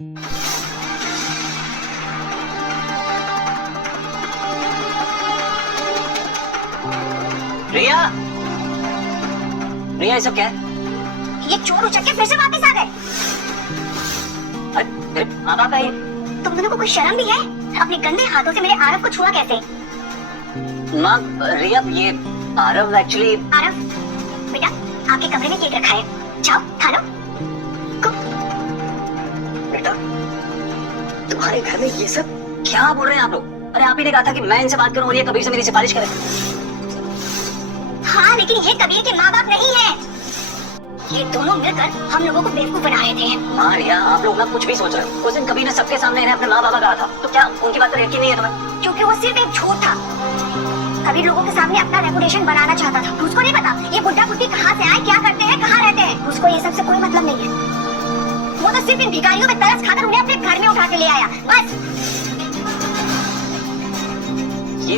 रिया, रिया ये सब क्या है? ये चोर उचक के फिर से वापस आ गए। अरे माँ बाप है ये? तुम दोनों को कोई शर्म भी है? अपने गंदे हाथों से मेरे आरव को छुआ कैसे? माँ रिया ये आरव एक्चुअली। आरव बेटा आपके कमरे में केक रखा है, जाओ खा लो। बेटा तुम्हारे घर में ये सब क्या बोल रहे हैं आप लोग? अरे आप ही ने कहा था कि मैं इनसे बात करूं और ये कबीर से मेरी सिफारिश करे। हाँ लेकिन ये कबीर के माँ बाप नहीं है, ये दोनों मिलकर हम लोगों को बेवकूफ बना रहे थे। हाँ रिया आप लोग ना कुछ भी सोच रहे हो। उस दिन कबीर ने सबके सामने इन्हें अपने माँ बाबा कहा था, तो क्या उनकी बात पर यकीन नहीं है तुम्हें? क्योंकि वो सिर्फ एक झूठ था। कबीर लोगों के सामने अपना रेपुटेशन बनाना चाहता था। उसको नहीं पता ये बुड्ढा बुड्ढी कहाँ से आए, क्या करते हैं, कहाँ रहते हैं। उसको ये सबसे कोई मतलब नहीं है। वो तो सिर्फ इन भिखारियों में तरस खाकर उन्हें अपने घर में उठा के ले आया, बस। ये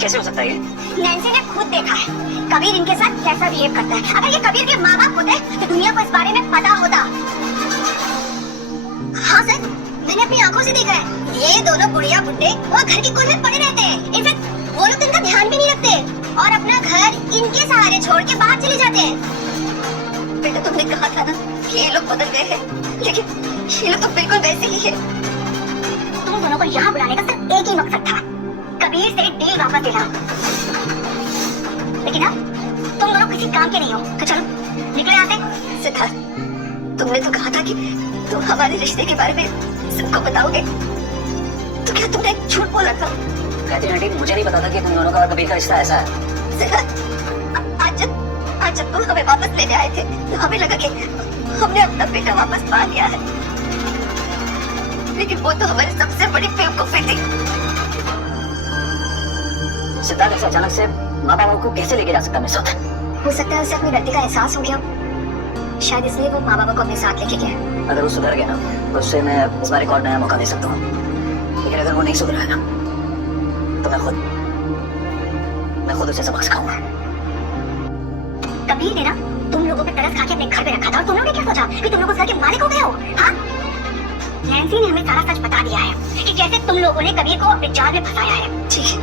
कैसे हो सकता है? ये नैंसी ने खुद देखा है कबीर इनके साथ कैसा बिहेव करता है। अगर ये कबीर के माँ बाप होते तो दुनिया को इस बारे में पता होता। हाँ सर, मैंने अपनी आंखों से देखा है। ये दोनों बुढ़िया बुड्ढे वो घर के कोने में पड़े रहते हैं। इनफैक्ट वो लोग तो इनका ध्यान भी नहीं रखते और अपना घर इनके सहारे छोड़ के बाहर चले जाते हैं। बेटा तुमने कहा था ना कि ये लोग बदल गए हैं, लेकिन ये लोग तो बिल्कुल वैसे ही है। तुम दोनों को यहाँ बुलाने का सिर्फ एक ही मकसद था, कबीर से डील वापस लेना। लेकिन अब तुम दोनों किसी काम के नहीं हो, तो चलो निकले आते। सिद्धार्थ तुमने तो कहा था कि तुम हमारे रिश्ते के बारे में सबको बताओगे, तो क्या तुमने झूठ बोला था? कहती आंटी मुझे नहीं पता था कि तुम दोनों का कबीर का रिश्ता ऐसा है। सिद्धार्थ आज जब तुम हमें वापस लेने आए थे तो हमें लगा कि हमने अपना बेटा वापस पा लिया है, लेकिन वो तो हमारी सबसे बड़ी बेवकूफी थी। सिद्धार्थ ऐसे अचानक से माँ बाबा को कैसे लेके जा सकता मैं साथ? हो सकता है उसे अपनी गलती का एहसास हो गया, शायद इसलिए वो माँ बाबा को अपने साथ लेके गया। अगर वो सुधर गया ना तो उससे मैं इस बार एक और नया मौका दे सकता हूँ, लेकिन अगर वो नहीं सुधरा है ना तो मैं खुद उसे सबक सिखाऊंगा। कबीर ने ना तुम लोगों पे तरस खा के अपने घर पे रखा था और तुम लोगों ने क्या सोचा कि तुम लोग उस घर के मालिक हो गए हो? हाँ, नैंसी ने हमें सारा सच बता दिया है कि कैसे तुम लोगों ने कबीर को अपने जाल में फंसाया है। ठीक है,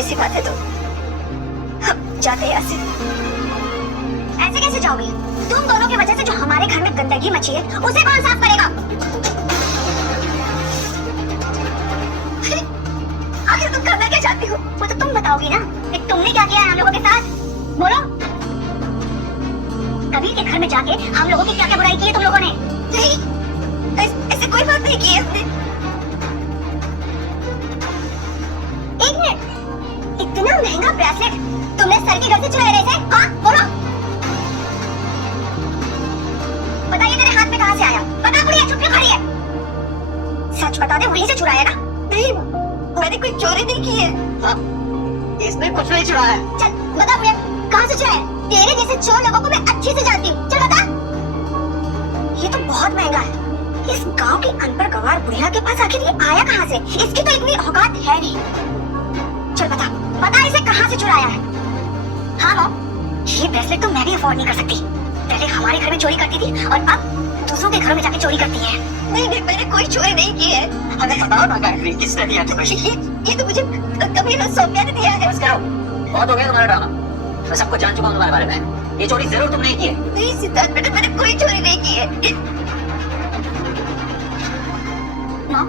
ऐसी बात है तो हम जाते हैं ऐसे। ऐसे कैसे जाओगे? तुम दोनों की वजह से जो हमारे घर में गंदगी मची है उसे कौन साफ करेगा? आखिर तुम करना क्या चाहती हो वो तो तुम बताओगी ना कि तुमने क्या किया है हम लोगों के साथ। बोलो। कबीर के घर में जाके हम लोगों की क्या क्या बुराई की है तुम लोगों ने? नहीं, ऐसे कोई बात नहीं की है हमने। एक मिनट, इतना महंगा ब्रेसलेट तुमने सर के घर से चुराया रहे थे? हाँ बोलो। बताइए तेरे हाथ में कहाँ से आया? बता बुढ़िया, चुप क्यों खड़ी है? सच बता दे, वहीं से चुराया ना? नहीं, मैंने कोई चोरी नहीं की है। हाँ, इसने कुछ नहीं चुराया है। चल बता बुढ़िया, कहाँ से चुराया? तेरे जैसे चोर लोगों को मैं अच्छे से जानती हूँ, चल बता। ये तो बहुत महंगा है। इस गांव की अनपढ़ गंवार बुढ़िया के पास आखिर ये आया कहाँ से? इसकी तो इतनी औकात है नहीं। चल बता, बता इसे कहाँ से चुराया है? हाँ मॉम, ये ब्रेसलेट तो मैं भी अफोर्ड नहीं कर सकती। पहले हमारे घर में चोरी करती थी और अब दूसरों के घरों में जाके चोरी करती है। नहीं, मैंने कोई चोरी नहीं की है। हमें बताओ ना गायत्री, किसने दिया तुम्हें? ये तो मुझे कबीर और सौम्या ने दिया है। बस करो, बहुत हो गया तुम्हारा ड्रामा। मैं सबको जान चुका हूँ तुम्हारे बारे में। ये चोरी जरूर तुमने की है। नहीं सिद्धार्थ बेटा, मैंने कोई चोरी नहीं की है। मॉम,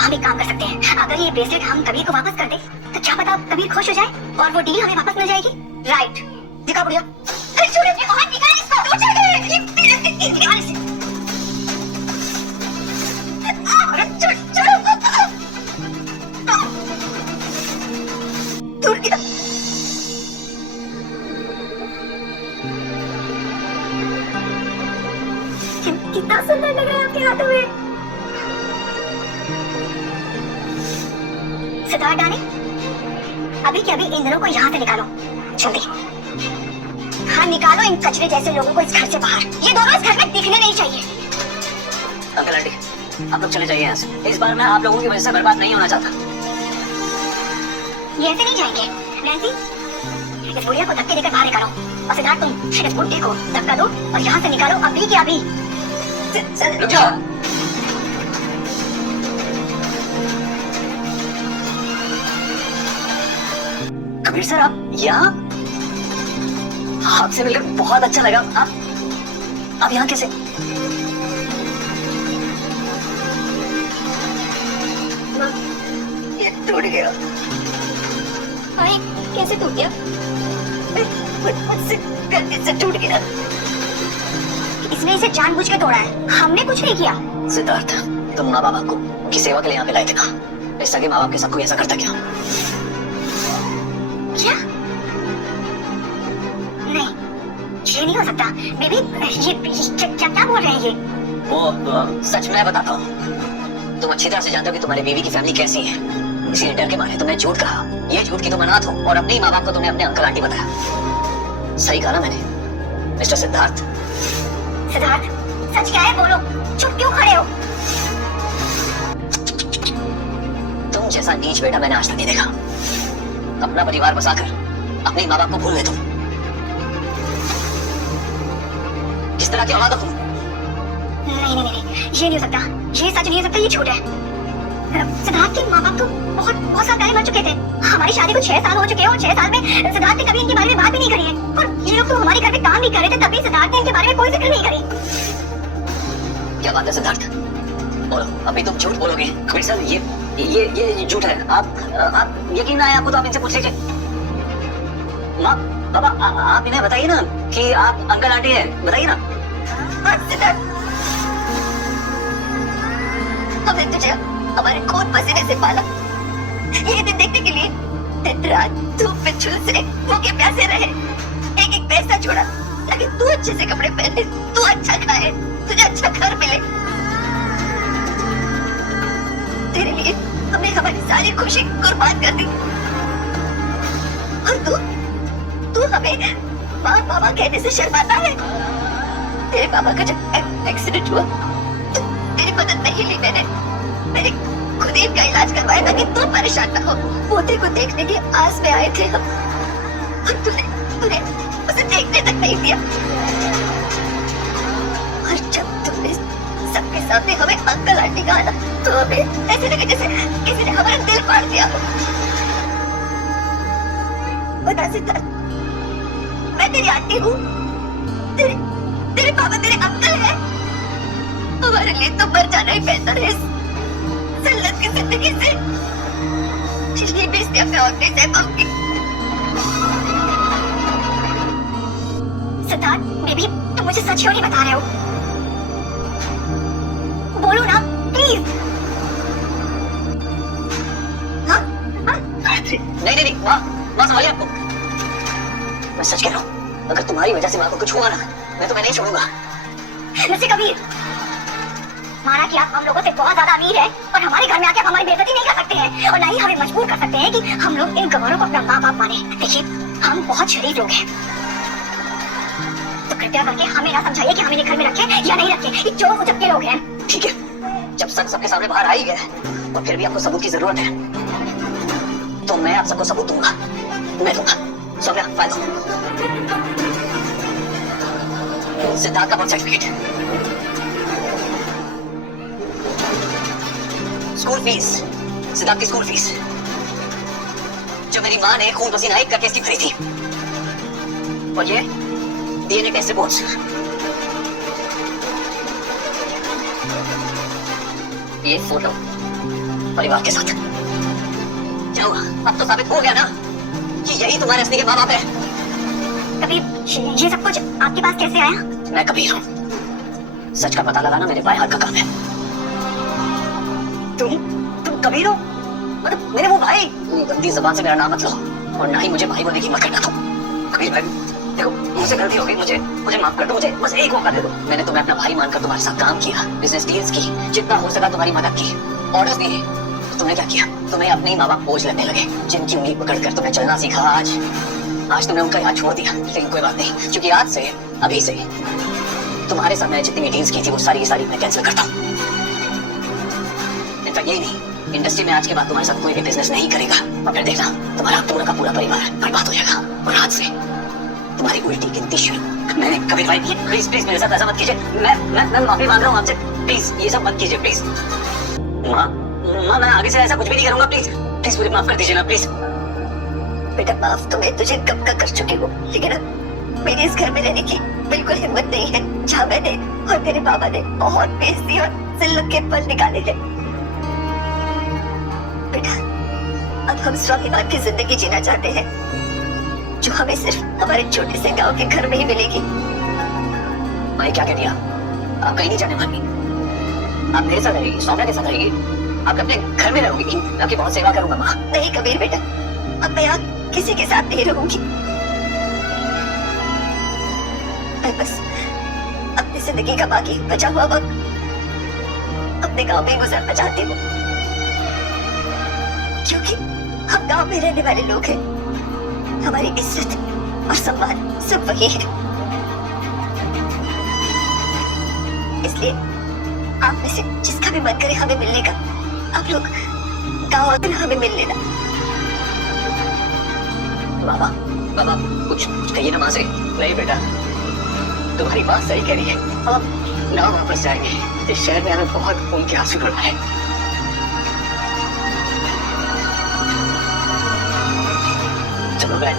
हम एक काम कर सकते हैं। अगर ये ब्रेसलेट हम कबीर को वापस कर दे तो क्या पता कबीर खुश हो जाए और वो डील हमें वापस मिल जाएगी। राइट, दिखा बुढ़िया। अरे छोड़ो, बाहर निकाल इसको। दूर चल गए। निकाल इसे। छोड़ो। दूर निकाल। कितना सुंदर लग रहा है आपके हाथों में। सिद्धार्थ डाले, अभी के अभी इन दोनों को यहाँ से निकालो, जल्दी। हाँ निकालो इन कचरे जैसे लोगों को इस घर से बाहर। ये दोनों इस घर में दिखने नहीं चाहिए। अंकल आंटी, आप लोग चले जाइए यहाँ से। इस बार मैं आप लोगों की वजह से बर्बाद नहीं होना चाहता। ये ऐसे नहीं जाएंगे। नैंसी, इस बुढ़िया को धक्के देकर बाहर निकालो और सिद्धार्थ तुम इस बुड्ढे को धक्का दो और यहाँ से निकालो अभी के अभी। रुक जाओ। कबीर सर, आप यहाँ? आपसे मिलकर बहुत अच्छा लगा। आप यहाँ कैसे? ये टूट गया। अरे कैसे टूट गया? मुझसे गलती से टूट गया। इसने इसे जानबूझ के तोड़ा है, हमने कुछ नहीं किया। सिद्धार्थ, तुम माँ बाप को उनकी सेवा के लिए यहाँ पे लाए थे ना? इस सगे माँ बाप के साथ कोई ऐसा करता क्या? क्या? नहीं, ये नहीं हो सकता। बेबी, ये क्या क्या बोल रहे हैं ये? वो सच मैं बताता हूँ। तुम अच्छी तरह से जानते हो कि तुम्हारी बीवी की फैमिली कैसी है, इसीलिए डर के मारे तुमने झूठ कहा। ये झूठ की तुम अनाथ हो और अपने ही माँ बाप को तुमने अपने अंकल आंटी बताया। सही कहा ना मैंने, मिस्टर सिद्धार्थ? सिद्धार्थ, सच क्या है? बोलो, चुप क्यों खड़े हो? तुम जैसा नीच बेटा मैंने आज तक नहीं देखा। अपना परिवार बसाकर अपने माँ बाप को भूल गए तुम। किस तरह की औलाद हो तुम? नहीं नहीं नहीं, ये नहीं हो सकता। ये सच नहीं हो सकता, ये झूठ है। सिद्धार्थ के माँ बाप तो बहुत साल पहले मर चुके थे। हमारी शादी को 6 साल हो चुके हैं और 6 साल में सिद्धार्थ ने कभी इनके बारे में बात भी नहीं करी है। और ये लोग तो हमारे घर में काम भी कर रहे थे, तब भी सिद्धार्थ ने इनके बारे में कोई जिक्र नहीं करी। क्या बात है सिद्धार्थ? बोलो, अभी तुम झूठ बोलोगे? कबीर सर, ये झूठ है। आप यकीन ना आए आपको तो आप इनसे पूछ लीजिए। माँ बाबा, आप इन्हें बताइए ना कि आप अंकल आंटी हैं, बताइए ना। सिद्धार्थ, हमने तुझे हमारे खून पसीने से पाला। ये दिन देखने के लिए दिन रात धूप में झुलसे भूखे प्यासे रहे, एक एक पैसा छोड़ा ताकि तू अच्छे से कपड़े पहने, तू अच्छा खाए, तुझे अच्छा घर मिले। तेरे लिए हमने हमारी सारी खुशी कुर्बान कर दी। और तू हमें माँ बाबा कहने से शर्माता है। तेरे पापा का जब एक्सीडेंट हुआ तो तेरी मदद नहीं ली मैंने खुद ही इनका इलाज करवाया ताकि तू परेशान ना हो। पोते को देखने की आस में आए थे हम, और तूने उसे देखने तक नहीं दिया। और जब तुमने सबके सामने हमें अंकल आंटी कहा ना, तो हमें ऐसे लगे जैसे किसी ने हमारा दिल फाड़ दिया। बता सिद्धार्थ, मैं तेरी आंटी हूँ, तेरे पापा तेरे अंकल हैं। हमारे लिए तो मर जाना ही बेहतर है जल्लत की जिंदगी से। ये बेइज्जती मैं और नहीं सह पाऊंगी। सिद्धार्थ, बेबी, तुम मुझे सच क्यों नहीं बता रहे हो? बोलो ना प्लीज। हाँ? नहीं माँ संभालिए आपको। मैं सच कह रहा हूँ, अगर तुम्हारी वजह से माँ को कुछ हुआ ना, मैं तुम्हें नहीं छोड़ूंगा। नसीब कबीर, माना कि आप हम लोगों से बहुत ज्यादा अमीर है और हमारे घर में आके हमारी बेइज्जती नहीं कर सकते हैं और ना ही हमें मजबूर कर सकते हैं कि हम लोग इन गवारों को अपना माँ बाप माने। देखिए, हम बहुत शरीफ लोग हैं, तो कृपया करके हमें ना समझाइए कि हमें इन्हें घर में रखें या नहीं रखें। ये चोर उचक्के लोग हैं। ठीक है, जब सच सबके सामने बाहर आ ही गया है और फिर भी आपको सबूत की जरूरत है, तो मैं आप सबको सबूत दूंगा। मैं दूंगा। सोम्या, फाइल दो। सिद्धार्थ का birth certificate, school fees, Siddharth की स्कूल फीस जो मेरी माँ ने खून पसीना एक करके इसकी भरी थी, और ये डीएनए टेस्ट रिपोर्ट्स। ये फोटो परिवार के साथ। क्या हुआ? अब तो साबित हो गया ना कि यही तुम्हारे असली के माँ बाप है। कबीर, ये सब कुछ आपके पास कैसे आया? मैं कबीर हूँ। सच का पता लगाना मेरे बाएं हाथ का काम है। तुम कबीर हो? मतलब मेरे वो भाई? गंदी जबान से मेरा नाम मत लो और ना ही मुझे भाई बोलने की मत करना। तुम कबीर भाई, देखो मुझसे गलती हो गई, मुझे माफ कर दो। मुझे बस एक मौका दे दो। मैंने तुम्हें अपना भाई मानकर तुम्हारे साथ काम किया, बिजनेस डील्स की, जितना हो सका तुम्हारी मदद की, ऑर्डर्स दिए। तो तुमने क्या किया? तुम्हें अपने ही माँ बाप बोझ लगने लगे, जिनकी उंगली पकड़कर तुम्हें चलना सीखा। आज तुमने उनका याद छोड़ दिया, लेकिन कोई बात नहीं, क्योंकि आज से, अभी से तुम्हारे साथ मैंने जितनी मीटिंग्स की थी वो सारी मैं कैंसिल करता हूँ। इनफैक्ट यही नहीं, इंडस्ट्री में आज के बाद तुम्हारे साथ कोई भी बिजनेस नहीं करेगा, और फिर देखना तुम्हारा पूरा का पूरा परिवार बर्बाद हो जाएगा। और आज से तुम्हारी उल्टी गिनती शुरू। मैंने कभी ट्राई की? प्लीज प्लीज मेरे साथ ऐसा मत कीजिए। मैं माफी मांग रहा हूँ आपसे, प्लीज ये सब मत कीजिए प्लीज। माँ माँ, मैं आगे से ऐसा कुछ भी नहीं करूंगा, प्लीज प्लीज मुझे माफ कर दीजिए ना प्लीज। बेटा माफ तो मैं तुझे कब का कर चुकी हूँ, लेकिन अब मेरी इस घर में रहने की बिल्कुल हिम्मत नहीं है, जहाँ मैंने और मेरे बाबा ने बहुत बेइज्जती और जिल्लत के पल निकाले थे। बेटा अब हम स्वाभिमान की जिंदगी जीना चाहते हैं, जो हमें सिर्फ हमारे छोटे से गांव के घर में ही मिलेगी। मैं क्या कह दिया? आप कहीं नहीं जाने वाली, आप मेरे साथ रहेगी, सौम्या के साथ रहेगी, आप अपने घर में रहोगी, मैं आपकी बहुत सेवा करूंगा माँ। नहीं कबीर बेटा, अब मैं यहाँ किसी के साथ नहीं रहूंगी। मैं बस अपनी जिंदगी का बाकी बचा हुआ वक्त अपने गांव में गुजारना चाहती हूँ, क्योंकि हम गांव में रहने वाले लोग हैं, हमारी इज्जत और सम्मान सब वही है। इसलिए आप में से जिसका भी मन करे हमें मिलने का, आप लोग गांव आकर हमें मिल लेना। बाबा बाबा कुछ कहिए ना माँ से। नहीं बेटा, तुम्हारी बात सही कह रही है, हम ना वापस जाएंगे। इस शहर में हमें बहुत खून के आंसू बहाए। चलो बैठ